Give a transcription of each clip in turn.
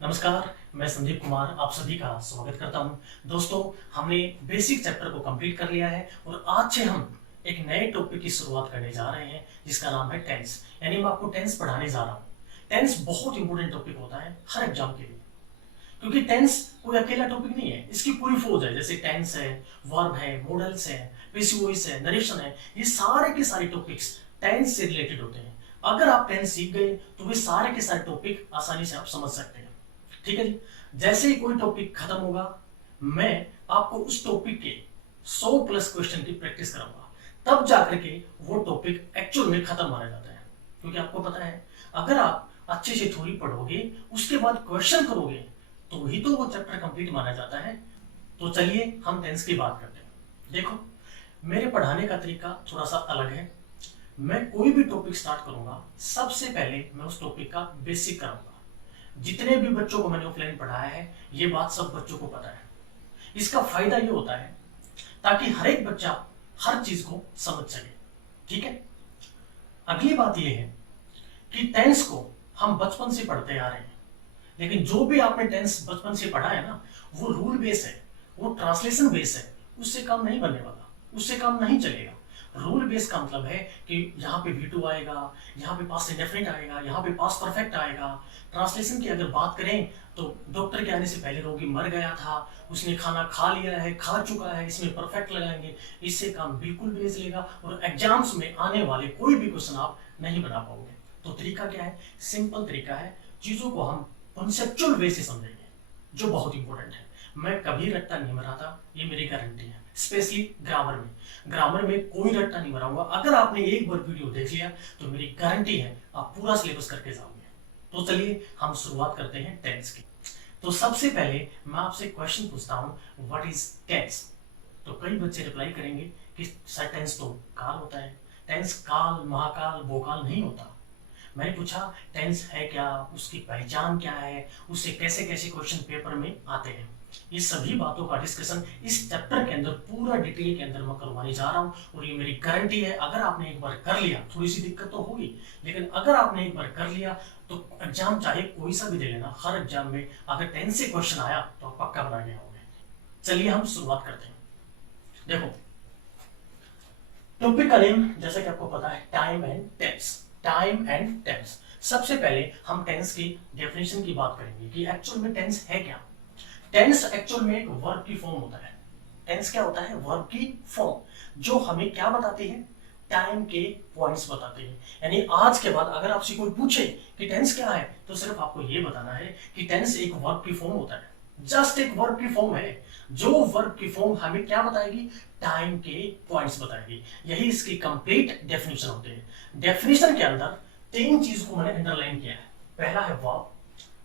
नमस्कार, मैं संदीप कुमार आप सभी का स्वागत करता हूं। दोस्तों, हमने बेसिक चैप्टर को कंप्लीट कर लिया है और आज से हम एक नए टॉपिक की शुरुआत करने जा रहे हैं जिसका नाम है टेंस। यानी मैं आपको टेंस पढ़ाने जा रहा हूं। टेंस बहुत इंपॉर्टेंट टॉपिक होता है हर एग्जाम के लिए, क्योंकि टेंस कोई अकेला टॉपिक नहीं है, इसकी पूरी फौज है। जैसे टेंस है, वर्ब है, मॉडल्स है, पैसिव वॉइस है, नरेशन है, ये सारे के सारे टॉपिक्स टेंस से रिलेटेड होते हैं। अगर आप टेंस सीख गए तो वे सारे के सारे टॉपिक आसानी से आप समझ सकते हैं। ठीक है जी। जैसे ही कोई टॉपिक खत्म होगा, मैं आपको उस टॉपिक के 100 प्लस क्वेश्चन की प्रैक्टिस कराऊंगा, तब जाकर के वो टॉपिक एक्चुअल में खत्म माना जाता है। क्योंकि आपको पता है, अगर आप अच्छे से थ्योरी पढ़ोगे उसके बाद क्वेश्चन करोगे तो ही तो वो चैप्टर कंप्लीट माना जाता है। तो चलिए हम टेंस की बात करते हैं। देखो, मेरे पढ़ाने का तरीका थोड़ा सा अलग है। मैं कोई भी टॉपिक स्टार्ट करूंगा, सबसे पहले मैं उस टॉपिक का बेसिक कराऊंगा। जितने भी बच्चों को मैंने ऑफलाइन पढ़ाया है, ये बात सब बच्चों को पता है। इसका फायदा ये होता है ताकि हर एक बच्चा हर चीज को समझ सके। ठीक है। अगली बात यह है कि टेंस को हम बचपन से पढ़ते आ रहे हैं, लेकिन जो भी आपने टेंस बचपन से पढ़ा है ना, वो रूल बेस है, वो ट्रांसलेशन बेस है। उससे काम नहीं बनने वाला, उससे काम नहीं चलेगा। रूल बेस का मतलब है कि यहाँ पे V2 आएगा, यहाँ पे पास्ट इंडेफिनिट आएगा, यहाँ पे पास्ट परफेक्ट आएगा। ट्रांसलेशन की अगर बात करें तो डॉक्टर के आने से पहले रोगी मर गया था, उसने खाना खा लिया है, खा चुका है, इसमें परफेक्ट लगाएंगे। इससे काम बिल्कुल भी नहीं चलेगा और एग्जाम्स में आने वाले कोई भी क्वेश्चन आप नहीं बना पाओगे। तो तरीका क्या है? सिंपल तरीका है, चीजों को हम कॉन्सेप्चुअल वे से समझेंगे, जो बहुत इंपॉर्टेंट है। मैं कभी रट्टा नहीं मराता, ये मेरी गारंटी है। स्पेशली ग्रामर में कोई रट्टा नहीं मराऊंगा। अगर आपने एक बार वीडियो देख लिया तो मेरी गारंटी है आप पूरा सिलेबस करके जाओगे। तो चलिए हम शुरुआत करते हैं टेंस की। तो सबसे पहले मैं आपसे क्वेश्चन पूछता हूं, व्हाट इज टेंस? तो कई बच्चे रिप्लाई करेंगे कि सर टेंस तो काल होता है। टेंस काल, महाकाल, भोकाल नहीं होता। मैंने पूछा टेंस है क्या, उसकी पहचान क्या है, उससे कैसे कैसे क्वेश्चन पेपर में आते हैं। ये सभी बातों का डिस्कशन इस चैप्टर के अंदर पूरा डिटेल के अंदर मैं करवाने जा रहा हूं और ये मेरी गारंटी है। अगर आपने एक बार कर लिया, थोड़ी सी दिक्कत तो होगी, लेकिन अगर आपने एक बार कर लिया तो एग्जाम चाहे कोई सा भी दे लेना, हर एग्जाम में अगर टेंस से क्वेश्चन आया तो आप पक्का बना गए होंगे। चलिए हम शुरुआत करते हैं। देखो, टॉपिक का नेम जैसा कि आपको पता है, time and tense. Time and tense. सबसे पहले हम टेंस की डेफिनेशन की बात करेंगे कि एक्चुअल में टेंस है क्या। टेंस एक्चुअल में एक वर्ब की फॉर्म होता है। टेंस क्या होता है? वर्ब की फॉर्म, जो हमें क्या बताती है? टाइम के पॉइंट्स बताते हैं। यानी आज के बाद अगर आपसे कोई पूछे कि टेंस क्या है, तो सिर्फ आपको यह बताना है कि टेंस एक वर्ब की फॉर्म होता है। जस्ट एक वर्ब की फॉर्म है, जो वर्ब की फॉर्म हमें क्या बताएगी? टाइम के पॉइंट्स बताएगी। यही इसकी कंप्लीट डेफिनेशन होती है। डेफिनेशन के अंदर तीन चीज को मैंने अंडरलाइन किया है। पहला है वर्ब,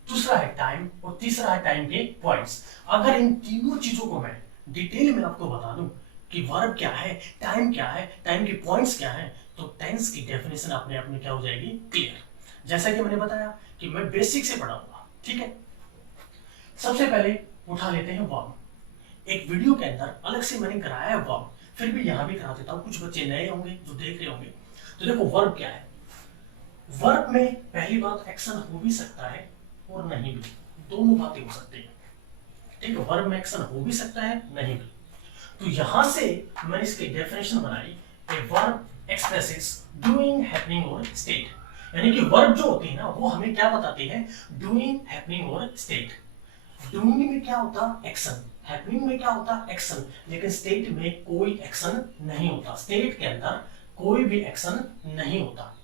दूसरा है टाइम और तीसरा है टाइम के पॉइंट्स। अगर इन तीनों चीजों को मैं डिटेल में आपको बता दूं कि वर्ब क्या है, टाइम क्या है, टाइम के पॉइंट्स क्या है, तो टेंस की डेफिनेशन अपने आप में क्या हो जाएगी? क्लियर। जैसा कि मैंने बताया कि मैं बेसिक से पढ़ाऊंगा। ठीक है। सबसे पहले उठा लेते हैं वर्ब। एक वीडियो के अंदर अलग से मैंने कराया है वर्ब, फिर भी यहां भी करा देता हूं, कुछ बच्चे नए होंगे जो देख रहे होंगे। तो देखो, वर्ब क्या है? वर्ब में पहली बात, एक्शन हो भी सकता है और नहीं भी, दोनों बातें हो सकती है। ठीक है। वर्ब में एक्शन हो भी सकता है, नहीं भी। तो यहां से मैंने इसकी डेफिनेशन बनाई, a verb expresses doing, happening और स्टेट। यानी कि वर्ब जो होती है ना, वो हमें क्या बताती है? डूइंग, हैपनिंग और स्टेट। डूइंग में क्या होता? एक्शन। हैपनिंग में क्या होता? एक्शन। लेकिन स्टेट में कोई एक्शन नहीं होता। स्टेट के अंदर कोई भी एक्शन नहीं होता।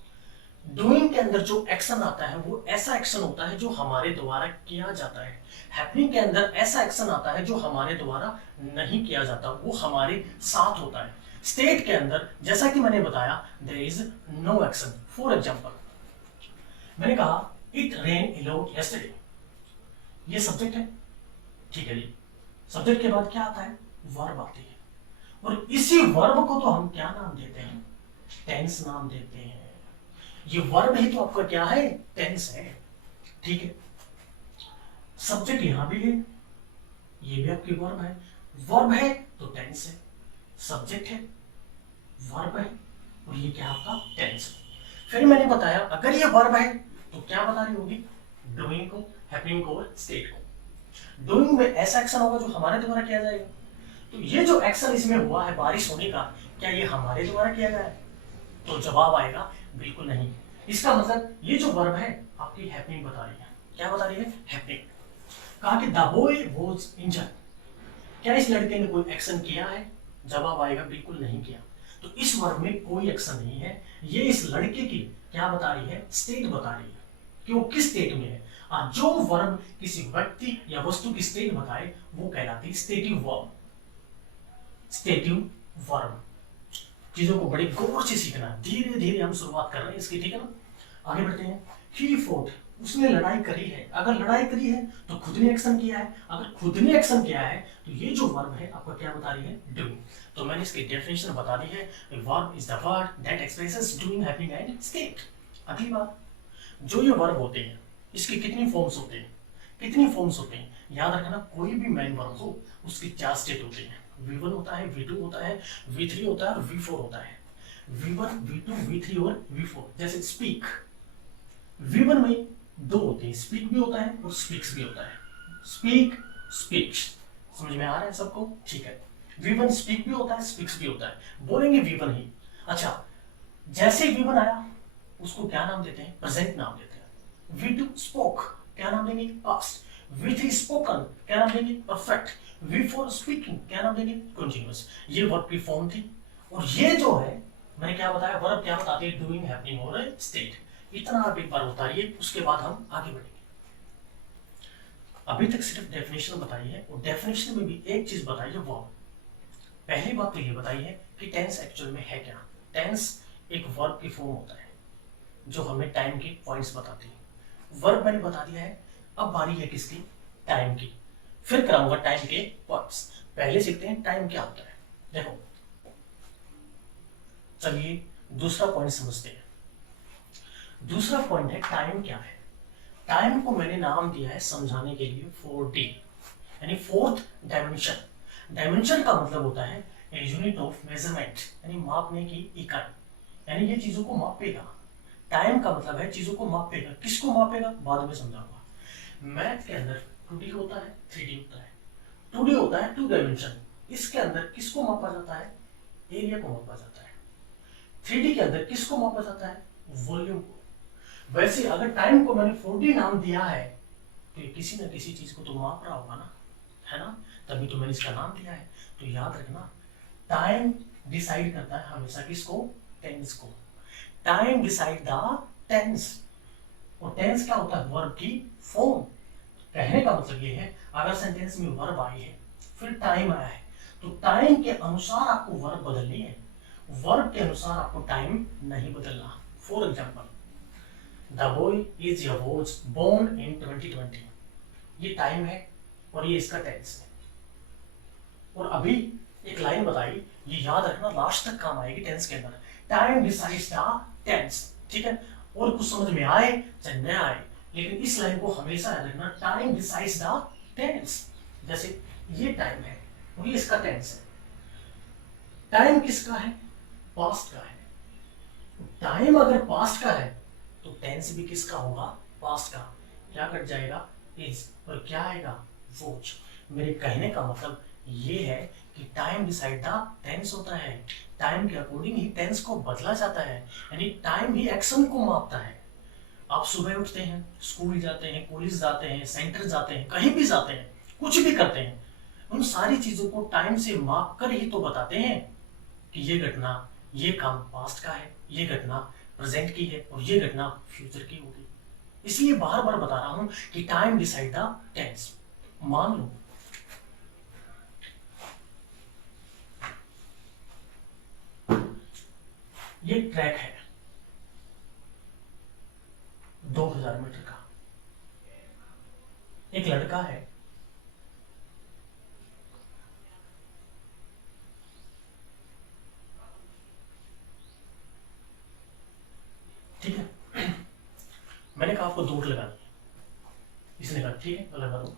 डूइंग के अंदर जो एक्शन आता है वो ऐसा एक्शन होता है जो हमारे द्वारा किया जाता है। हैपनिंग के अंदर ऐसा एक्शन आता है जो हमारे द्वारा नहीं किया जाता, वो हमारे साथ होता है। स्टेट के अंदर जैसा कि मैंने बताया, there is no action. For example, मैंने कहा it rain a lot yesterday. ये सब्जेक्ट है। ठीक है जी। सब्जेक्ट के बाद क्या आता है? वर्ब आती है। और इसी वर्ब को तो हम क्या नाम देते हैं? टेंस नाम देते हैं। ये वर्ब ही तो आपका क्या है? टेंस है। ठीक है। सब्जेक्ट यहां भी है, ये भी आपकी वर्ब है। वर्ब है तो टेंस है, सब्जेक्ट है, वर्ब है, और ये क्या आपका? टेंस है। फिर मैंने बताया अगर ये वर्ब है तो क्या बता रही होगी? डूइंग को, हैपनिंग को और स्टेट को। डूइंग में ऐसा एक्शन होगा जो हमारे द्वारा किया जाएगा। तो ये जो एक्शन इसमें हुआ है बारिश होने का, क्या ये हमारे द्वारा किया गया है? तो जवाब आएगा बिल्कुल नहीं। इसका मतलब ये जो वर्ब है आपकी हैपनिंग बता रही है। क्या बता रही है? हैपनिंग। कहा कि द बॉय वाज इंजर्ड, क्या इस लड़के ने कोई एक्शन किया है? जवाब आएगा बिल्कुल नहीं किया। तो इस वर्ब में कोई एक्शन नहीं है। ये इस लड़के की क्या बता रही है? स्टेट बता रही है कि वो किस स्टेट में है। और जो वर्ब किसी व्यक्ति या वस्तु की स्टेट बताए वो कहलाती है स्टेटिव वर्ब। Stative verb. चीजों को बड़े गौर से सीखना, धीरे धीरे हम शुरुआत कर रहे हैं इसकी, ठीक है ना। आगे बढ़ते हैं। ही फॉट, उसने लड़ाई करी है। अगर लड़ाई करी है तो खुद ने एक्शन किया है। अगर खुद ने एक्शन किया है तो ये जो वर्ब है आपको क्या बता रही है? डूइंग। तो मैंने इसकी डेफिनेशन बता दी है। Verb is the word that expresses doing, happening and state. अगली बात, जो ये वर्ब होते हैं इसके कितनी फॉर्म्स होते हैं? कितनी फॉर्म्स होते हैं? याद रखना, कोई भी मेन वर्ब हो उसकी 4 स्टेट होते हैं। V1 होता है, V2 होता है, V3 होता है और V4 होता है। V1, V2, V3 और V4। जैसे स्पीक, V1 में 2 होते हैं, स्पीक भी होता है और स्पीक्स भी होता है। स्पीक, स्पीक्स, समझ में आ रहा है सबको? ठीक है। V1 स्पीक भी होता है, स्पीक्स भी होता है, बोलेंगे V1 ही। अच्छा, जैसे V1 आया उसको क्या नाम देते हैं? प्रेजेंट नाम देते हैं। V2 स्पोक, क्या नाम देंगे? पास्ट। V3 स्पोकन, क्या नाम देंगे? परफेक्ट। V4 स्पीकिंग, क्या नाम देंगे? कंटीन्यूअस। ये वर्ब की फॉर्म थी। और ये जो है मैंने क्या बताया, वर्ब क्या बताती है? डूइंग, हैपनिंग और स्टेट। इतना आप एक बार उतारिए, उसके बाद हम आगे बढ़ेंगे। अभी तक सिर्फ डेफिनेशन बताई है और डेफिनेशन में भी एक चीज बताई है, वर्ब। पहली बात तो ये बताई है कि टेंस एक्चुअल में है क्या। टेंस एक वर्ब की फॉर्म होता है जो हमें टाइम के पॉइंट्स बताती है। वर्ब मैंने बता दिया है। अब बारी है किसकी? टाइम की। फिर कराऊंगा टाइम के पॉइंट्स। पहले सीखते हैं टाइम क्या होता है। देखो, चलिए दूसरा पॉइंट समझते हैं। दूसरा पॉइंट है टाइम क्या है। टाइम को मैंने नाम दिया है समझाने के लिए 4D, यानी फोर्थ डायमेंशन। डायमेंशन का मतलब होता है ए यूनिट ऑफ मेजरमेंट, यानी मापने की इकाई, यानी ये चीजों को मापेगा। टाइम का मतलब है चीजों को मापेगा। किसको मापेगा? बाद में समझाऊंगा। मैथ के अंदर 2D होता है, 3D होता है। 2D होता है 2 डायमेंशन। इसके अंदर किसको मापा जाता है? एरिया को मापा जाता है। 3D के अंदर किसको मापा जाता है? वॉल्यूम को। वैसे अगर टाइम को मैंने 4D नाम दिया है तो ये किसी न किसी चीज को तो माप रहा होगा ना, है ना? तभी तो मैंने इसका नाम दिया है। तो याद रखना, टाइम डिसाइड करता है हमेशा किसको? टेंस को। Time decide the tense. और टेंस क्या होता है? वर्ब की फॉर्म। कहने का मतलब ये है, अगर सेंटेंस में वर्ब आई है फिर टाइम आया है तो टाइम के अनुसार आपको वर्ब बदलनी है। वर्ब के अनुसार आपको टाइम नहीं बदलना। For example, the boy is या वाज बोर्न इन 2020। ये टाइम है और ये इसका टेंस है। और अभी एक लाइन बताई, ये याद रखना, लास्ट तक काम आएगी टेंस के अंदर। टाइम डिसाइड्स द टेंस, ठीक है? और कुछ समझ में आए चाहे न आए, लेकिन इस लाइन को हमेशा याद रखना, टाइम डिसाइड्स द टेंस। जैसे ये टाइम है और ये इसका टेंस है। टाइम किसका है? पास्ट का है। टाइम अगर पास्ट का है तो टेंस भी किसका होगा? पास्ट का। क्या कट जाएगा? इज। और क्या आएगा? वॉच। मेरे कहने का मतलब ये है कि टाइम डिसाइड द टेंस होता है। टाइम के अकॉर्डिंग ही टेंस को बदला जाता है, यानी टाइम ही एक्शन को मापता है। आप सुबह उठते हैं, स्कूल जाते हैं, कॉलेज जाते हैं, सेंटर जाते हैं, कहीं भी जाते हैं, कुछ भी करते हैं, उन सारी चीजों को टाइम से माप कर ही तो बताते हैं कि ये घटना, ये काम पास्ट का है, ये घटना प्रेजेंट की है और ये घटना फ्यूचर की होगी। इसलिए बार बार बता रहा हूं कि टाइम डिसाइड द टेंस। मान लो ये ट्रैक है 2000 मीटर का। एक लड़का है, ठीक है? मैंने कहा आपको दौड़ लगानी है। इसने कहा ठीक है लगा दो।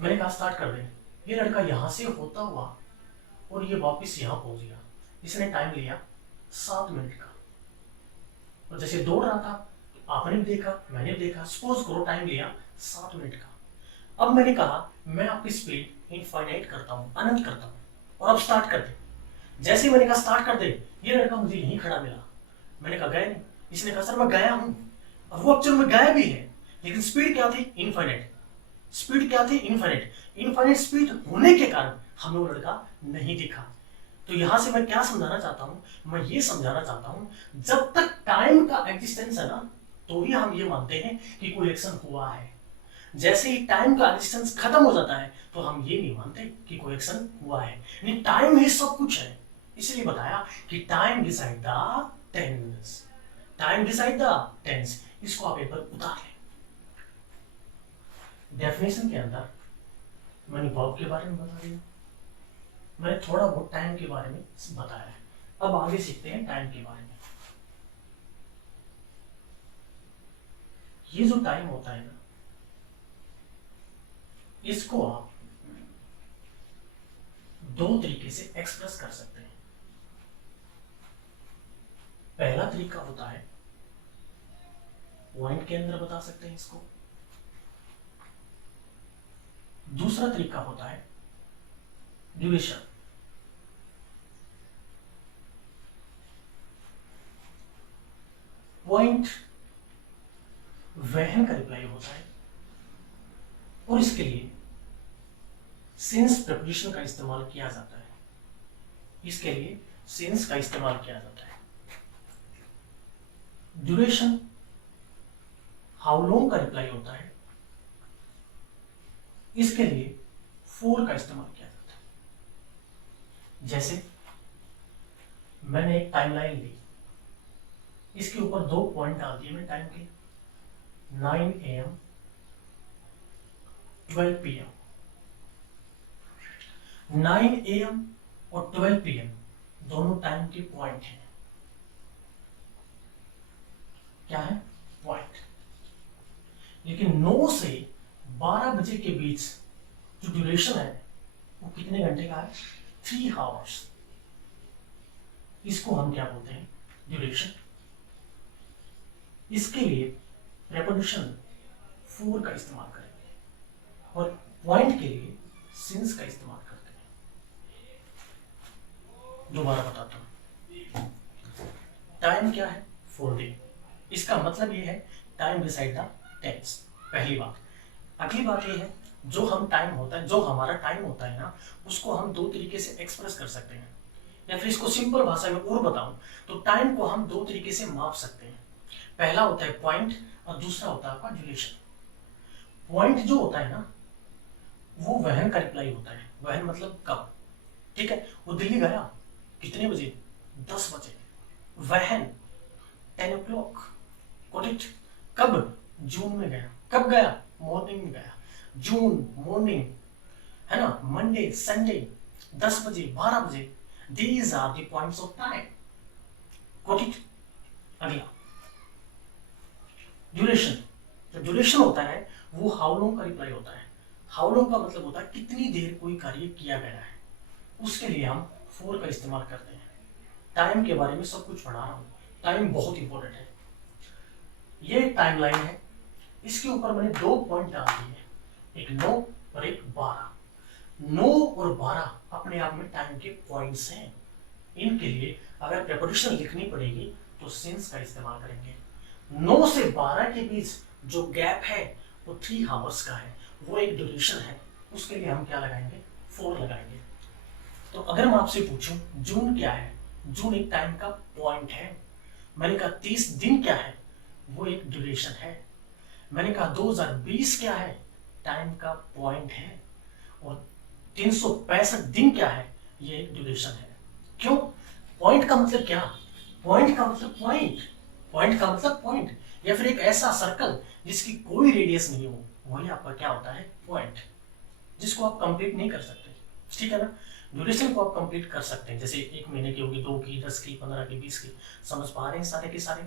मैंने कहा स्टार्ट कर दे। ये लड़का यहां से होता हुआ और ये वापस यहां पहुंच गया। इसने टाइम लिया 7 मिनट का। और जैसे दौड़ रहा था आपने भी देखा, मैंने भी देखा, सपोज करो टाइम लिया 7 मिनट का। अब मैंने कहा मैं आपकी स्पीड इनफाइनाइट करता हूँ, अनंत करता हूँ, और अब स्टार्ट कर दे। जैसे ही मैंने कहा स्टार्ट कर दे, ये लड़का मुझे यहीं खड़ा मिला। मैंने कहा गया नहीं। इसने कहा सर मैं गया हूं, और वो एक्चुअल में गया भी है, लेकिन स्पीड क्या थी? इनफाइनाइट। स्पीड क्या थी? इनफाइनाइट। इनफाइनाइट स्पीड होने के कारण हमें वो लड़का नहीं दिखा। तो यहां से मैं क्या समझाना चाहता हूं? मैं ये समझाना चाहता हूं जब तक टाइम का एग्जिस्टेंस है ना, तो ही हम ये मानते हैं कि कोई एक्शन हुआ है। जैसे ही टाइम का एग्जिस्टेंस खत्म हो जाता है तो हम ये नहीं मानते कि कोई एक्शन हुआ है। नहीं, टाइम ही सब कुछ है। इसलिए बताया कि time decide the tense. Time decide the tense. इसको आप एक बार उतार लें। डेफिनेशन के अंदर मैंने वर्ब के बारे में बता दिया, मैंने थोड़ा बहुत टाइम के बारे में बताया है। अब आगे सीखते हैं टाइम के बारे में। ये जो टाइम होता है ना, इसको आप दो तरीके से एक्सप्रेस कर सकते हैं। पहला तरीका होता है पॉइंट के अंदर बता सकते हैं इसको। दूसरा तरीका होता है ड्यूरेशन। पॉइंट वहन का रिप्लाई होता है, और इसके लिए सिंस प्रेपोजिशन का इस्तेमाल किया जाता है। इसके लिए सिंस का इस्तेमाल किया जाता है। ड्यूरेशन हाउ लॉन्ग का रिप्लाई होता है, इसके लिए फॉर का इस्तेमाल किया जाता है। जैसे मैंने एक टाइमलाइन ली, इसके ऊपर 2 पॉइंट डाल दिए मैं टाइम के, 9 AM 12 PM। 9 AM और 12 PM दोनों टाइम के पॉइंट हैं। क्या है? पॉइंट। लेकिन 9 से 12 बजे के बीच जो ड्यूरेशन है वो कितने घंटे का है? 3 आवर्स। इसको हम क्या बोलते हैं? ड्यूरेशन। इसके लिए प्रेपोजिशन फॉर का इस्तेमाल करेंगे, और पॉइंट के लिए सिंस का इस्तेमाल करते हैं। दोबारा बताता हूं, टाइम क्या है? 4 डे। इसका मतलब ये है टाइम डिसाइड द टेंस। पहली बात। अगली बात ये है, जो हमारा टाइम होता है ना, उसको हम दो तरीके से एक्सप्रेस कर सकते हैं। या फिर इसको सिंपल भाषा में और बताऊं तो टाइम को हम दो तरीके से माप सकते हैं। पहला होता है पॉइंट, और दूसरा होता है आपका ड्यूरेशन। पॉइंट जो होता है ना, वो वहन का रिप्लाई होता है। वहन मतलब कब। ठीक है, वो दिल्ली गया कितने बजे? 10 बजे। वहन 10 o'clock। Got it. कब? जून में गया। कब गया? मॉर्निंग में गया। जून मॉर्निंग, है ना, मंडे संडे 10 बजे 12 बजे। These are the points of time. Got it? अगला ड्यूरेशन। जो ड्यूरेशन होता है वो हाउ लॉन्ग का रिप्लाई होता है। हाउ लॉन्ग का मतलब होता है कितनी देर कोई कार्य किया गया है। उसके लिए हम फॉर का इस्तेमाल करते हैं। टाइम के बारे में सब कुछ पढ़ा रहा हूं, टाइम बहुत इंपॉर्टेंट है। ये टाइम लाइन है, इसके ऊपर मैंने 2 पॉइंट डाल दिए, एक 9 और एक 12। 9 और 12 अपने आप में टाइम के पॉइंट्स हैं। इनके लिए अगर प्रेपोजिशन लिखनी पड़ेगी तो सिंस का इस्तेमाल करेंगे। 9 से 12 के बीच जो गैप है वो 3 आवर्स का है, वो एक ड्यूरेशन है। उसके लिए हम क्या लगाएंगे? 4 लगाएंगे। तो अगर मैं आपसे पूछूं जून क्या है? जून एक टाइम का पॉइंट है। मैंने कहा 30 दिन क्या है? वो एक ड्यूरेशन है। मैंने कहा 2020 क्या है? टाइम का पॉइंट है। और 365 दिन क्या है? ये एक ड्यूरेशन है। क्यों? पॉइंट का मतलब क्या? पॉइंट का मतलब पॉइंट। पॉइंट का मतलब पॉइंट, या फिर एक ऐसा सर्कल जिसकी कोई रेडियस नहीं हो, वही आपका क्या होता है? पॉइंट, जिसको आप कंप्लीट नहीं कर सकते। ठीक है ना? ड्यूरेशन को आप कंप्लीट कर सकते हैं, जैसे 1 महीने की होगी, 2 की, 10 की, 15 की, 20 की। समझ पा रहे हैं सारे के सारे?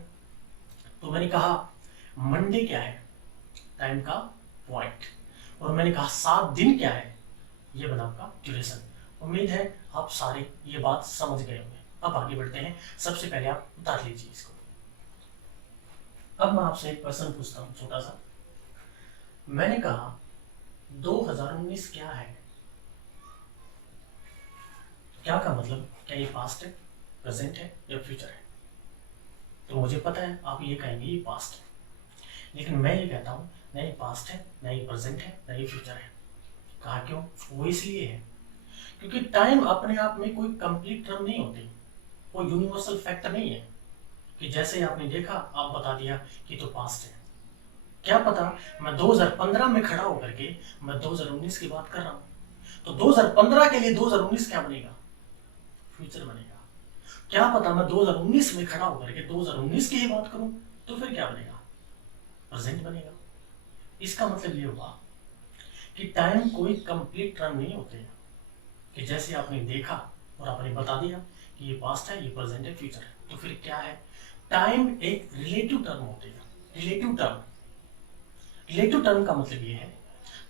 तो मैंने कहा मंडे क्या है? टाइम का पॉइंट। और मैंने कहा 7 दिन क्या है? ये बना आपका ड्यूरेशन। उम्मीद है आप सारे ये बात समझ गए होंगे। अब आगे बढ़ते हैं। सबसे पहले आप उतार लीजिए इसको। अब मैं आपसे एक क्वेश्चन पूछता हूँ छोटा सा। मैंने कहा 2019 क्या है? क्या का मतलब, क्या ये पास्ट है, प्रेजेंट है या फ्यूचर है? तो मुझे पता है आप ये कहेंगे ये पास्ट है, लेकिन मैं ये कहता हूँ नहीं पास्ट है, नहीं प्रेजेंट है, नहीं फ्यूचर है। कहा क्यों? वो इसलिए है क्योंकि टाइम अपने आप में कोई कंप्लीट टर्म नहीं होती, वो यूनिवर्सल फैक्ट नहीं है कि जैसे आपने देखा आप बता दिया कि तो पास्ट है। क्या पता मैं 2015 में खड़ा होकर के मैं 2019 की बात कर रहा हूँ, तो 2015 के लिए 2019 क्या बनेगा? फ्यूचर बनेगा। क्या पता मैं 2019 में खड़ा होकर के 2019 की ही बात करूं तो फिर क्या बनेगा? प्रेजेंट बनेगा। इसका मतलब ये हुआ कि टाइम कोई कंप्लीट टर्म नहीं होते हैं कि जैसे आपने देखा और आपने बता दिया कि ये पास्ट है, ये प्रेजेंट है, फ्यूचर है, तो फिर क्या है? टाइम एक रिलेटिव टर्म होते हैं। रिलेटिव टर्म, रिलेटिव टर्म का मतलब ये है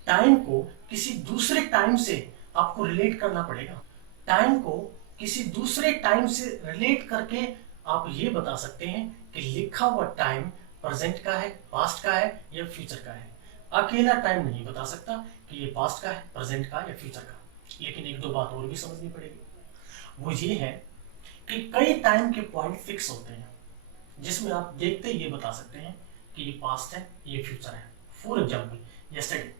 टाइम को किसी दूसरे टाइम से आपको रिलेट करना पड़ेगा। टाइम को किसी दूसरे टाइम से रिलेट करके आप ये बता सकते हैं कि लिखा हुआ टाइम प्रेजेंट का है, पास्ट का है या फ्यूचर का है। अकेला टाइम नहीं बता सकता कि ये पास्ट का है, प्रेजेंट का या फ्यूचर का। लेकिन एक दो बात और भी समझनी पड़ेगी, वो ये है कि कई टाइम के पॉइंट फिक्स होते हैं जिसमें आप देखते ये बता सकते हैं कि ये पास्ट है, ये फ्यूचर है। For example yesterday,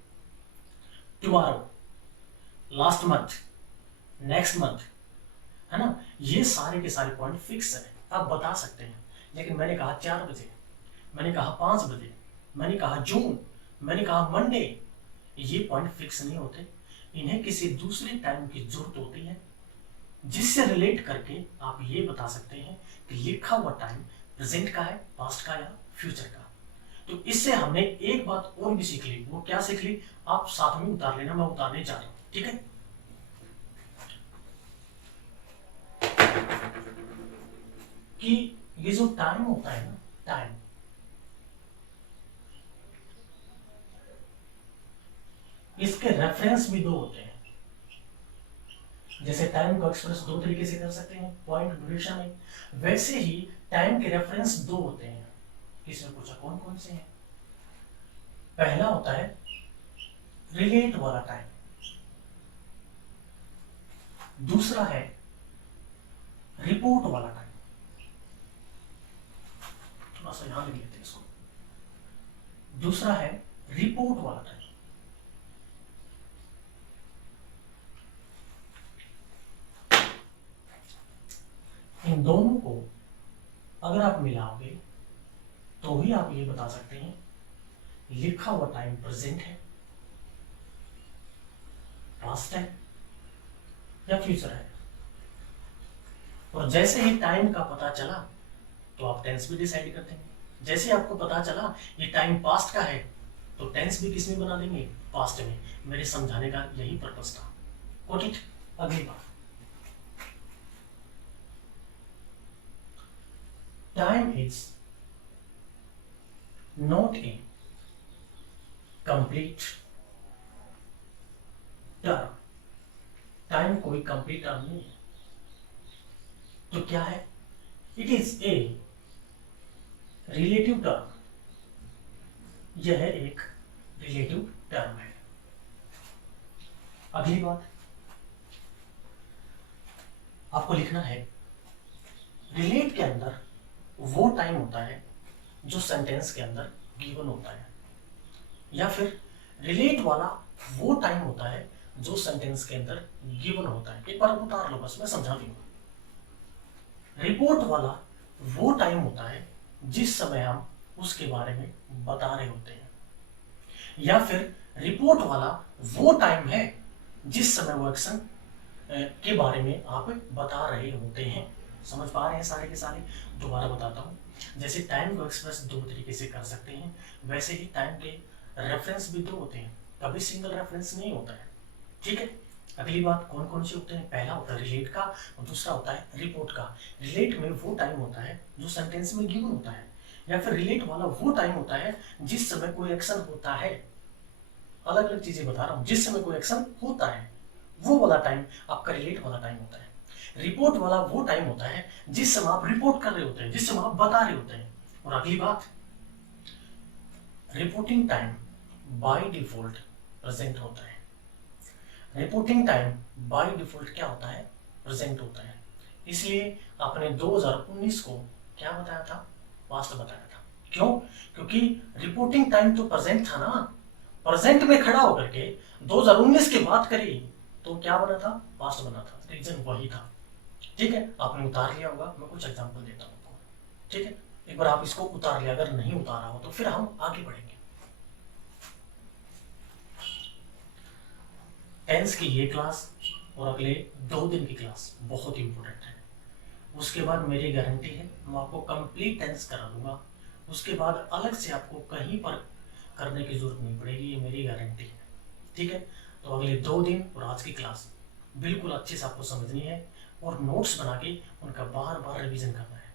tomorrow, last month, next month, है ना? ये सारे के सारे पॉइंट फिक्स है, आप बता सकते हैं। लेकिन मैंने कहा 4 बजे, मैंने कहा 5 बजे, मैंने कहा जून, मैंने कहा मंडे, ये पॉइंट फिक्स नहीं होते। इन्हें किसी दूसरे टाइम की जरूरत होती है जिससे रिलेट करके आप ये बता सकते हैं कि लिखा हुआ टाइम प्रेजेंट का है, पास्ट का या फ्यूचर का। तो इससे हमने एक बात और भी सीख ली। वो क्या सीख ली? आप साथ में उतार लेना, मैं उतारने जा रहा हूं, ठीक है? कि ये जो टाइम होता है ना, टाइम, इसके रेफरेंस भी दो होते हैं। जैसे टाइम को एक्सप्रेस दो तरीके से कर सकते हैं, पॉइंट ड्यूरेशन में, वैसे ही टाइम के रेफरेंस दो होते हैं। किसी ने पूछा कौन कौन से हैं? पहला होता है रिलेट वाला टाइम, दूसरा है रिपोर्ट वाला टाइम। थोड़ा सा ध्यान लेते हैं इसको। दूसरा है रिपोर्ट वाला टाइम। इन दोनों को अगर आप मिलाओगे तो ही आप ये बता सकते हैं लिखा हुआ टाइम प्रेजेंट है, पास्ट है या फ्यूचर है। और जैसे ही टाइम का पता चला तो आप टेंस भी डिसाइड कर देंगे। जैसे आपको पता चला ये टाइम पास्ट का है तो टेंस भी किस में बना देंगे? पास्ट में। मेरे समझाने का यही पर्पस था। Got it? अगली बात, time is not a complete term. Time कोई कंप्लीट टर्म नहीं है। तो क्या है? It is a relative term. यह एक रिलेटिव टर्म है। अगली बात आपको लिखना है, रिलेट के अंदर वो टाइम होता है जो सेंटेंस के अंदर गिवन होता है, या फिर रिलेट वाला वो टाइम होता है जो सेंटेंस के अंदर गिवन होता है। एक बार उतार लो, बस मैं समझा दूंगा। रिपोर्ट वाला वो टाइम होता है जिस समय हम उसके बारे में बता रहे होते हैं, या फिर रिपोर्ट वाला वो टाइम है जिस समय वो एक्शन के बारे में आप बता रहे होते हैं। समझ पा रहे हैं सारे के सारे? दोबारा बताता हूँ। जैसे टाइम को एक्सप्रेस दो तरीके से कर सकते हैं, वैसे ही टाइम के रेफरेंस भी दो होते हैं, कभी सिंगल रेफरेंस नहीं होता है, ठीक है? अगली बात, कौन कौन से होते हैं? पहला होता है रिलेट का और दूसरा होता है रिपोर्ट का। रिलेट में वो टाइम होता है जो सेंटेंस में गिवन होता है, या फिर रिलेट वाला वो टाइम होता है जिस समय कोई एक्शन होता है। अलग अलग चीजें बता रहा हूँ। जिस समय कोई एक्शन होता है वो वाला टाइम आपका रिलेट वाला टाइम होता है। रिपोर्ट वाला वो टाइम होता है जिस समय आप रिपोर्ट कर रहे होते हैं, जिस समय आप बता रहे होते हैं। और अगली बात, reporting time by default present होता है। रिपोर्टिंग टाइम बाय डिफॉल्ट क्या होता है? प्रेजेंट होता है। इसलिए आपने 2019 को क्या बताया था? पास्ट बताया था। क्यों? क्योंकि रिपोर्टिंग टाइम तो प्रेजेंट था ना, प्रेजेंट में खड़ा होकर के 2019 की बात करी तो क्या बना था? पास्ट बना था। रीजन वही था। ठीक है, आपने उतार लिया होगा। मैं कुछ एग्जांपल देता हूँ आपको। ठीक है, एक बार आप इसको उतार लिया, अगर नहीं उतारा हो तो फिर हम आगे बढ़ेंगे। टेंस की ये क्लास और अगले 2 दिन की क्लास बहुत इंपॉर्टेंट है। उसके बाद मेरी गारंटी है मैं आपको कंप्लीट टेंस करा दूंगा। उसके बाद अलग से आपको कहीं पर करने की जरूरत नहीं पड़ेगी, ये मेरी गारंटी है। ठीक है, तो अगले 2 दिन और आज की क्लास बिल्कुल अच्छे से आपको समझनी है और नोट्स बना के उनका बार बार रिवीजन करना है।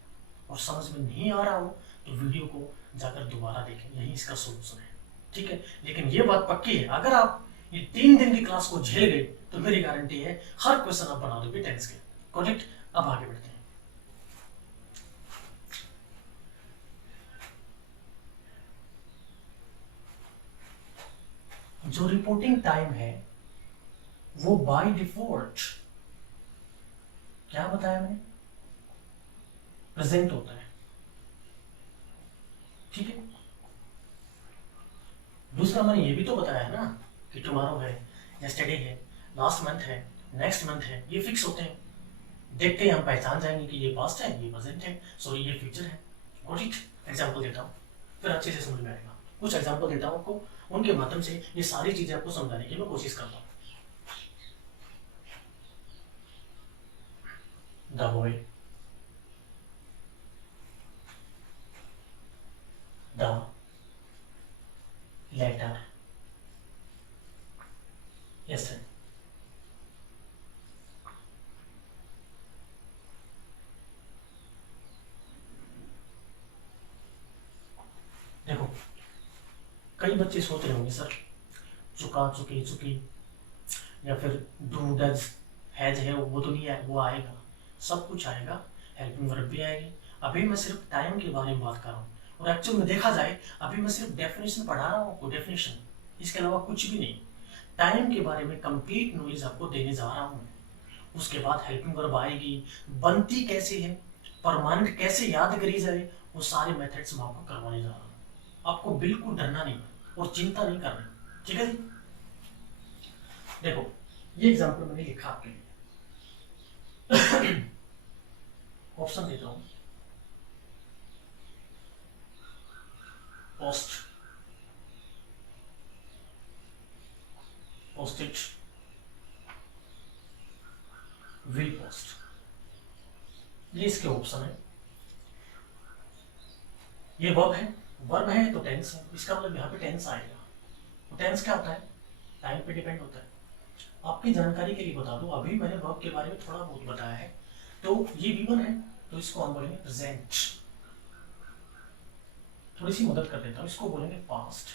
और समझ में नहीं आ रहा हो तो वीडियो को जाकर दोबारा देखें, यही इसका सोल्यूशन है। ठीक है, लेकिन ये बात पक्की है, अगर आप ये 3 दिन की क्लास को झेल गए तो मेरी गारंटी है हर क्वेश्चन आप बना दोगे टेंस के। करेक्ट? अब आगे बढ़ते हैं। जो रिपोर्टिंग टाइम है वो बाय डिफॉल्ट क्या बताया मैंने? प्रेजेंट होता है। ठीक है, दूसरा मैंने ये भी तो बताया है ना कि टुमारो है, यस्टरडे है, लास्ट मंथ है, नेक्स्ट मंथ है, ये फिक्स होते हैं। देखते ही हम पहचान जाएंगे कि ये पास्ट है, ये प्रेजेंट है, सॉरी ये फ्यूचर है। Got it? एग्जांपल देता हूँ फिर अच्छे से समझ में आएगा। कुछ एग्जांपल देता हूँ आपको, उनके माध्यम से ये सारी चीजें आपको समझाने की मैं कोशिश करता हूँ। The boy, the letter, yesterday. देखो, कई बच्चे सोच रहे होंगे सर चुका, चुकी, चुकी या फिर डू, डज, हैज है वो तो नहीं है, वो आएगा, सब कुछ आएगा, हेल्पिंग वर्ब भी आएगी। अभी मैं सिर्फ टाइम के बारे में बात कर रहा हूँ और एक्चुअल में देखा जाए अभी मैं सिर्फ डेफिनेशन पढ़ा रहा हूँ आपको, डेफिनेशन, इसके अलावा कुछ भी नहीं। टाइम के बारे में कंप्लीट नॉलेज आपको देने जा रहा हूँ। उसके बाद हेल्पिंग वर्ब आएगी, बनती कैसे है, परमानेंट कैसे याद करी जाए, वो सारे मेथड्स मैं आपको करवाने जा रहा हूँ। आपको बिल्कुल डरना नहीं और चिंता नहीं करनी। ठीक है जी? देखो, ये एग्जांपल मैंने लिखा आपके लिए। ऑप्शन देता हूं। पोस्ट, पोस्टेज, विल पोस्ट, ये इसके ऑप्शन है। ये वर्ब है, वर्ब है तो टेंस है, इसका मतलब यहाँ पे टेंस आएगा। तो टेंस क्या होता है? टाइम पे डिपेंड होता है। आपकी जानकारी के लिए बता दूं, अभी मैंने वर्ब के बारे में थोड़ा बहुत बताया है। तो ये V1 है तो इसको हम बोलेंगे प्रेजेंट। थोड़ी सी मदद कर देता हूं, इसको बोलेंगे पास्ट,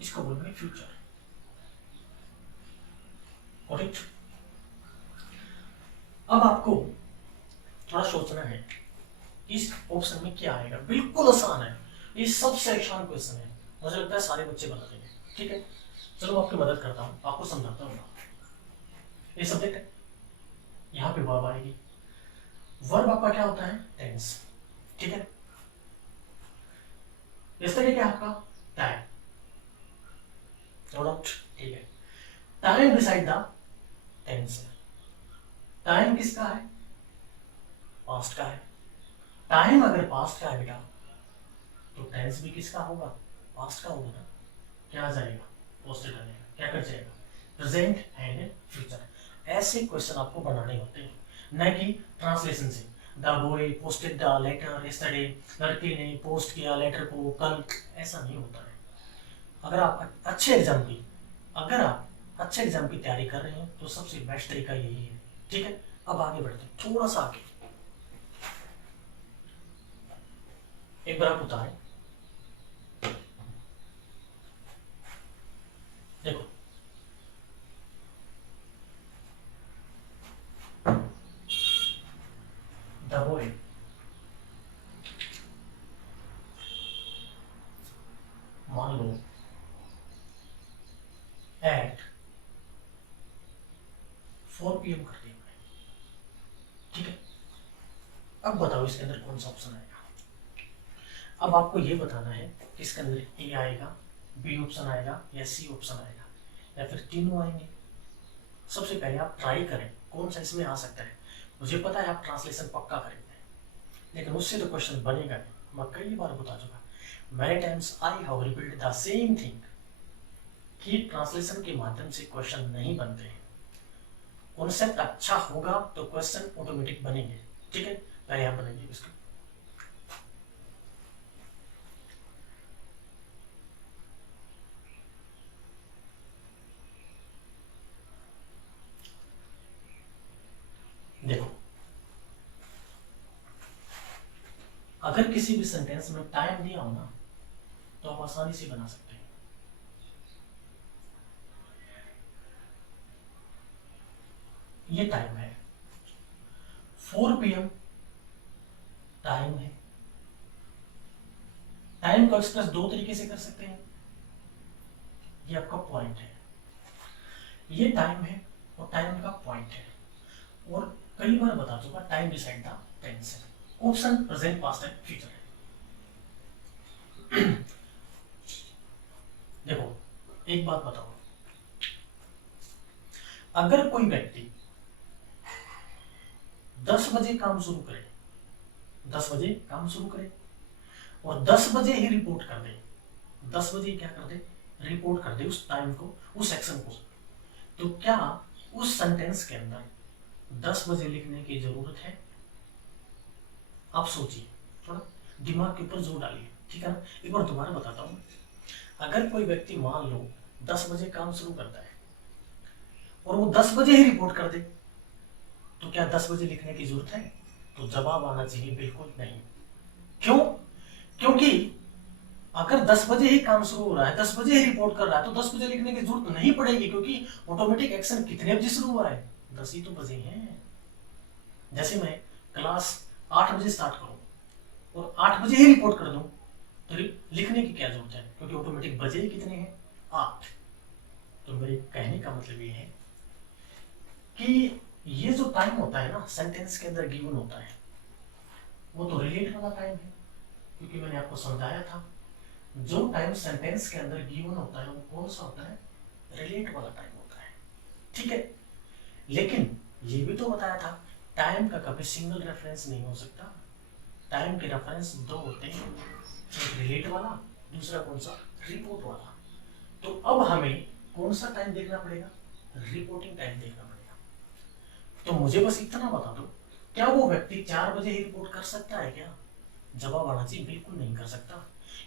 इसको बोलेंगे फ्यूचर। करेक्ट? अब आपको थोड़ा सोचना है इस ऑप्शन में क्या आएगा। बिल्कुल आसान है, ये सबसे आसान क्वेश्चन है, मुझे लगता है सारे बच्चे बता देंगे। ठीक है, चलो मैं आपकी मदद करता हूँ, आपको समझाता हूँ। ये सब्जेक्ट है, यहाँ पे वर्ब आएगी। वर्ब आपका क्या होता है? टेंस। ठीक है, इस तरह क्या आपका टाइम। No doubt? ठीक है, टाइम डिसाइड द टेंस है। टाइम किसका है? पास्ट का है। टाइम अगर पास्ट का है बेटा तो टेंस भी किसका होगा? पास्ट का होगा ना। क्या आ जाएगा? पोस्टेड आ जाएगा। क्या कर जाएगा? Present and future. ऐसे क्वेश्चन आपको बनाने होते हैं, न कि ट्रांसलेशन से। The boy posted the letter yesterday, लड़के ने पोस्ट किया लेटर को कल, ऐसा नहीं होता है। अगर आप अच्छे एग्जाम की तैयारी कर रहे हैं तो सबसे बेस्ट तरीका यही है। ठीक है, अब आगे बढ़ते हैं, थोड़ा सा आगे। एक बार आप उतारें, देखो द बॉय PM कर दिया मैंने, ठीक है। अब बताओ इसके अंदर कौन सा ऑप्शन आएगा। अब आपको ये बताना है कि इसके अंदर A आएगा, B ऑप्शन आएगा या C ऑप्शन आएगा या फिर तीनों आएंगे। सबसे पहले आप ट्राई करें कौन सा इसमें आ सकता है। मुझे पता है आप ट्रांसलेशन पक्का करेंगे, लेकिन उससे तो क्वेश्चन बनेगा नहीं। मैं कई बार बता चुका, many times I have repeated the same thing कि ट्रांसलेशन के माध्यम से क्वेश्चन नहीं बनते हैं। कॉन्सेप्ट अच्छा होगा तो क्वेश्चन ऑटोमेटिक बनेंगे, ठीक है। पहले आप बनेंगे इसको। देखो, अगर किसी भी सेंटेंस में टाइम दिया हो ना तो आप आसानी से बना सकते हैं। ये टाइम है 4 PM टाइम है। टाइम को एक्सप्रेस दो तरीके से कर सकते हैं, ये आपका पॉइंट है। ये टाइम है और टाइम का पॉइंट है, और कई बार बता चुका टाइम डिसाइड द टेंस है। Option present past and future है। देखो एक बात बताओ, अगर कोई व्यक्ति 10 बजे काम शुरू करे, 10 बजे काम शुरू करे और 10 बजे ही रिपोर्ट कर दे, 10 बजे क्या कर दे, रिपोर्ट कर दे उस टाइम को, उस एक्शन को, तो क्या उस सेंटेंस के अंदर 10 बजे लिखने की जरूरत है? आप सोचिए, थोड़ा दिमाग के ऊपर जोर डालिए, ठीक है ना। एक बार दोबारा बताता हूं, अगर कोई व्यक्ति मान लो 10 बजे काम शुरू करता है और वो 10 बजे ही रिपोर्ट कर दे, तो क्या 10 बजे लिखने की जरूरत है? तो जवाब आना चाहिए बिल्कुल नहीं। क्यों? क्योंकि अगर 10 बजे ही काम शुरू हो रहा है, 10 बजे ही रिपोर्ट कर रहा है, तो 10 बजे लिखने की जरूरत नहीं पड़ेगी, क्योंकि ऑटोमेटिक एक्शन कितने बजे शुरू हुआ है? 10 ही तो बजे हैं। जैसे मैं क्लास 8 बजे स्टार्ट करूं और 8 बजे ही रिपोर्ट कर दूं, तो लिखने की क्या जरूरत है? क्योंकि ऑटोमेटिक बजे ही कितने हैं? 8। तो मेरे कहने का मतलब ये है कि ये जो टाइम होता है ना सेंटेंस के अंदर गिवन होता है, वो तो रिलेट वाला टाइम है, क्योंकि मैंने आपको समझाया था जो टाइम सेंटेंस के अंदर गिवन होता है वो कौन सा होता है? रिलेट वाला टाइम होता है, ठीक है। लेकिन ये भी तो बताया था टाइम का कभी सिंगल रेफरेंस नहीं हो सकता। टाइम के रेफरेंस दो होते हैं, एक रिलेट वाला, दूसरा कौन सा? रिपोर्ट वाला। तो अब हमें कौन सा टाइम देखना पड़ेगा? रिपोर्टिंग टाइम देखना पड़ेगा। तो मुझे बस इतना बता दो, क्या वो व्यक्ति 4 बजे ही रिपोर्ट कर सकता है क्या? जवाब आना चाहिए बिल्कुल नहीं कर सकता,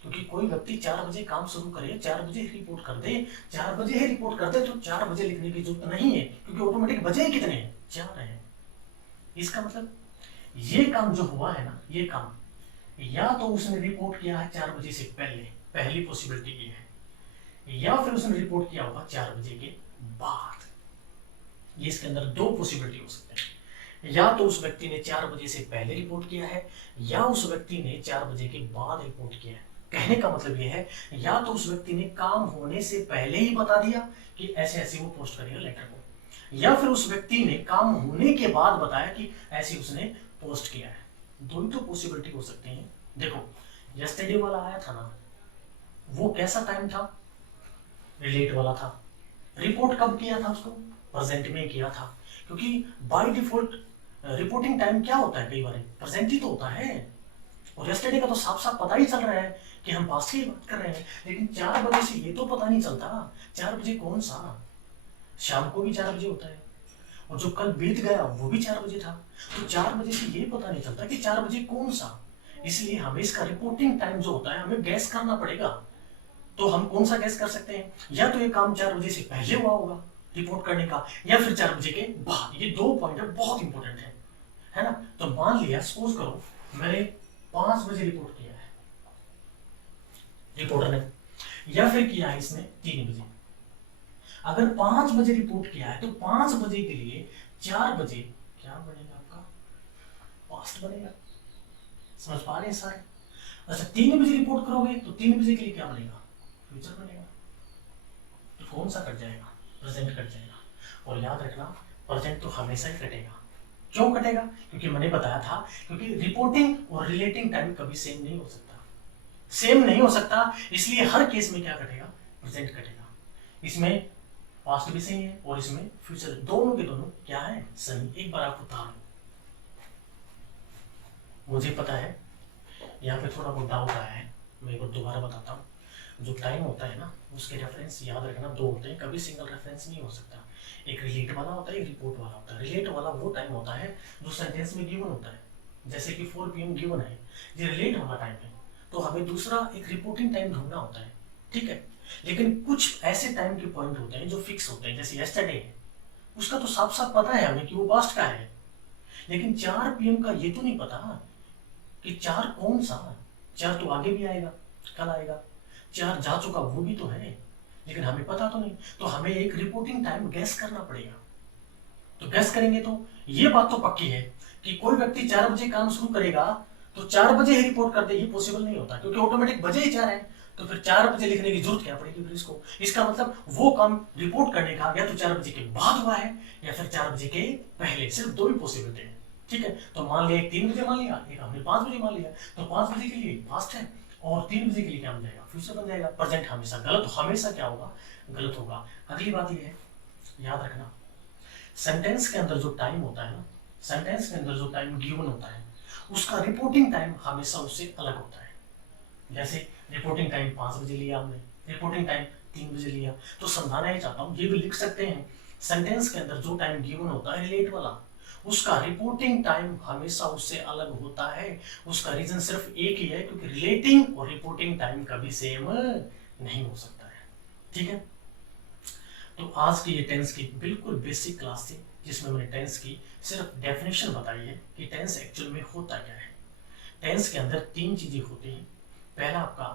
क्योंकि कोई व्यक्ति 4 बजे काम शुरू करे, 4 बजे ही रिपोर्ट कर दे, 4 बजे ही रिपोर्ट कर दे, तो 4 बजे लिखने की जरूरत नहीं है, क्योंकि ऑटोमेटिक बजे कितने हैं? 4 हैं। इसका मतलब ये काम जो हुआ है ना, ये काम या तो उसने रिपोर्ट किया है 4 बजे से पहले, पहली पॉसिबिलिटी ये है, या फिर उसने रिपोर्ट किया होगा 4 बजे के बाद। ये इसके अंदर दो पॉसिबिलिटी हो सकते हैं, या तो उस व्यक्ति ने 4 बजे से पहले रिपोर्ट किया है, या उस व्यक्ति ने 4 बजे के बाद रिपोर्ट किया है। कहने का मतलब ये है, या तो उस व्यक्ति ने काम होने से पहले ही बता दिया कि ऐसे ऐसे वो पोस्ट करेगा लेटर को, या फिर उस व्यक्ति ने काम होने के बाद बताया कि ऐसे उसने पोस्ट किया है। दो ही तो पॉसिबिलिटी हो सकती है। देखो यस्टरडे वाला आया था ना, वो कैसा टाइम था? रिलेट वाला था। रिपोर्ट कब किया था उसको? प्रेजेंट में किया था, क्योंकि बाय डिफॉल्ट रिपोर्टिंग टाइम क्या होता है? कई बार प्रेजेंट ही तो होता है, और यस्टरडे का तो साफ साफ पता ही चल रहा है कि हम पास्ट की बात कर रहे हैं। लेकिन 4 बजे से ये तो पता नहीं चलता 4 बजे कौन सा, शाम को भी 4 बजे होता है, और जो कल बीत गया वो भी 4 बजे था। तो 4 बजे से ये पता नहीं चलता कि 4 बजे कौन सा, इसलिए हमें इसका रिपोर्टिंग टाइम जो होता है हमें गैस करना पड़ेगा। तो हम कौन सा गैस कर सकते हैं? या तो ये काम 4 बजे से पहले हुआ होगा रिपोर्ट करने का, या फिर 4 बजे के बाद। ये दो पॉइंट बहुत इंपॉर्टेंट है ना। तो मान लिया, सपोज करो मैंने 5 बजे रिपोर्ट किया है रिपोर्टर ने, या फिर किया है इसने 3 बजे। अगर 5 बजे रिपोर्ट किया है तो 5 बजे के लिए 4 बजे क्या बनेगा? आपका पास्ट बनेगा। समझ पा रहे हैं सारे? अच्छा 3 बजे रिपोर्ट करोगे तो 3 बजे के लिए क्या बनेगा? फ्यूचर बनेगा। तो कौन सा कट जाएगा? प्रेजेंट कट जाएगा। और याद रखना प्रेजेंट तो हमेशा ही कटेगा। क्यों कटेगा? क्योंकि मैंने बताया था, क्योंकि रिपोर्टिंग और रिलेटिंग टाइम कभी सेम नहीं हो सकता। सेम नहीं हो सकता, इसलिए हर केस में क्या कटेगा? प्रेजेंट कटेगा। इसमें पास्ट भी सही है और इसमें फ्यूचर, दोनों के दोनों क्या है? सही। एक बार आपको उतार लो, मुझे पता है यहाँ पे थोड़ा बहुत डाउट आया है, मैं एक बार दोबारा बताता हूँ। जो टाइम होता है ना, उसके रेफरेंस याद रखना दो होते हैं, कभी सिंगल रेफरेंस नहीं हो सकता। एक रिलेट वाला होता है, एक रिपोर्ट वाला होता है। रिलेट वाला वो टाइम होता है जो सेंटेंस में गिवन होता है, जैसे कि 4 PM गिवन है, ये रिलेट वाला टाइम है। तो हमें दूसरा एक रिपोर्टिंग टाइम ढूंढना होता है, ठीक है। लेकिन कुछ ऐसे टाइम के पॉइंट होते हैं जो फिक्स होते हैं, जैसे यस्टरडे है, उसका तो साफ साफ पता है हमें कि वो पास्ट का है। लेकिन 4 PM का ये तो नहीं पता कि 4 कौन सा, 4 तो आगे भी आएगा, कल आएगा। 4 जा चुका वो भी तो है, लेकिन हमें पता तो नहीं। तो हमें एक रिपोर्टिंग टाइम गैस करना पड़ेगा। तो गैस करेंगे तो ये बात तो पक्की है कि कोई व्यक्ति 4 बजे काम शुरू करेगा तो 4 बजे ही रिपोर्ट कर दे, ये पॉसिबल नहीं होता, क्योंकि ऑटोमेटिक बजे ही 4 है। तो फिर 4 बजे लिखने की जरूरत क्या पड़ेगी फिर इसको? इसका मतलब वो काम रिपोर्ट करने का या तो 4 बजे के बाद हुआ है या फिर 4 बजे के पहले। सिर्फ दो ही पॉसिबिलिटी है, ठीक है। तो मान लिया एक 3 बजे मान लिया, एक हमने 5 बजे मान लिया। तो 5 बजे के लिए पास्ट है और 3 बजे के लिए क्या बन जाएगा? फ्यूचर बन जाएगा। प्रेजेंट हमेशा गलत, हमेशा क्या होगा? गलत होगा। अगली बात ये है, याद रखना, सेंटेंस के अंदर जो टाइम होता है ना, सेंटेंस के अंदर जो टाइम गिवन होता है, उसका रिपोर्टिंग टाइम हमेशा उससे अलग होता है। जैसे रिपोर्टिंग टाइम 5 बजे लिया हमने, रिपोर्टिंग टाइम 3 बजे लिया। तो समझाना ही चाहता हूँ, ये भी लिख सकते हैं, सेंटेंस के अंदर जो टाइम गिवन होता है रिलेट वाला, उसका रिपोर्टिंग टाइम हमेशा उससे अलग होता है। उसका रीजन सिर्फ एक ही है, क्योंकि रिलेटिंग और रिपोर्टिंग टाइम कभी सेम नहीं हो सकता है, ठीक है। तो आज की ये टेंस की बिल्कुल बेसिक क्लास थी, जिसमें मैंने टेंस की सिर्फ डेफिनेशन बताई है कि टेंस एक्चुअल में होता क्या है। टेंस के अंदर 3 चीजें होती हैं। पहला आपका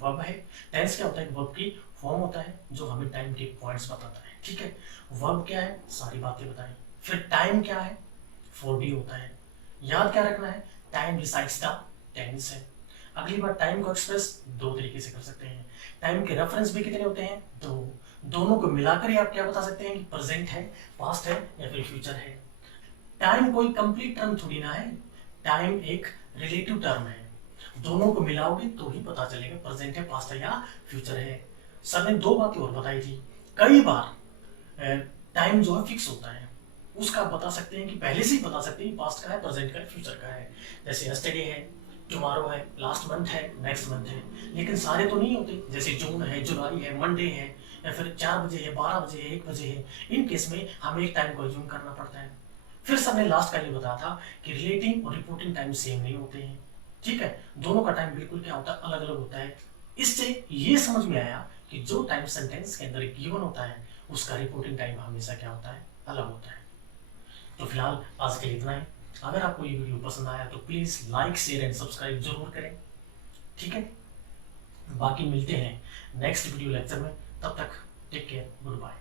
वर्ब है। टेंस क्या होता है? वर्ब की फॉर्म होता है जो हमें टाइम के पॉइंट्स बताता है, ठीक है। वर्ब क्या है? सारी बातें बताई। फिर टाइम क्या है? 4D होता है। याद क्या रखना है? टाइम डिसाइड्स द टेंस है। अगली बार टाइम को एक्सप्रेस 2 तरीके से कर सकते हैं। टाइम के रेफरेंस भी कितने होते हैं? 2। दोनों को मिलाकर ही आप क्या बता सकते हैं कि प्रेजेंट है, पास्ट है या फिर फ्यूचर है। टाइम कोई कंप्लीट टर्म थोड़ी ना है, टाइम एक रिलेटिव टर्म है। दोनों को मिलाओगे तो ही पता चलेगा प्रेजेंट है, पास्ट है या फ्यूचर है। सर ने 2 बातें और बताई थी। कई बार टाइम जो है फिक्स होता है, उसका आप बता सकते हैं कि पहले से ही बता सकते हैं पास्ट का है, प्रेजेंट का है, फ्यूचर का है। जैसे यस्टरडे है, टुमारो है, लास्ट मंथ है, नेक्स्ट मंथ है। लेकिन सारे तो नहीं होते, जैसे जून है, जुलाई है, मंडे है, या फिर 4 बजे है, 12 बजे है, 1 बजे है। इन केस में हमें एक टाइम को एज्यूम करना पड़ता है। फिर सर ने लास्ट का ये बताया था कि रिलेटिंग और रिपोर्टिंग टाइम सेम नहीं होते हैं, ठीक है। दोनों का टाइम बिल्कुल क्या होता है? अलग अलग होता है। इससे ये समझ में आया कि जो टाइम सेंटेंस के अंदर गिवन होता है, उसका रिपोर्टिंग टाइम हमेशा क्या होता है? अलग होता है। तो फिलहाल आज के लिए इतना ही। अगर आपको ये वीडियो पसंद आया तो please like, share and subscribe जरूर करें, ठीक है। बाकी मिलते हैं नेक्स्ट वीडियो लेक्चर में, तब तक टेक केयर, गुड बाय।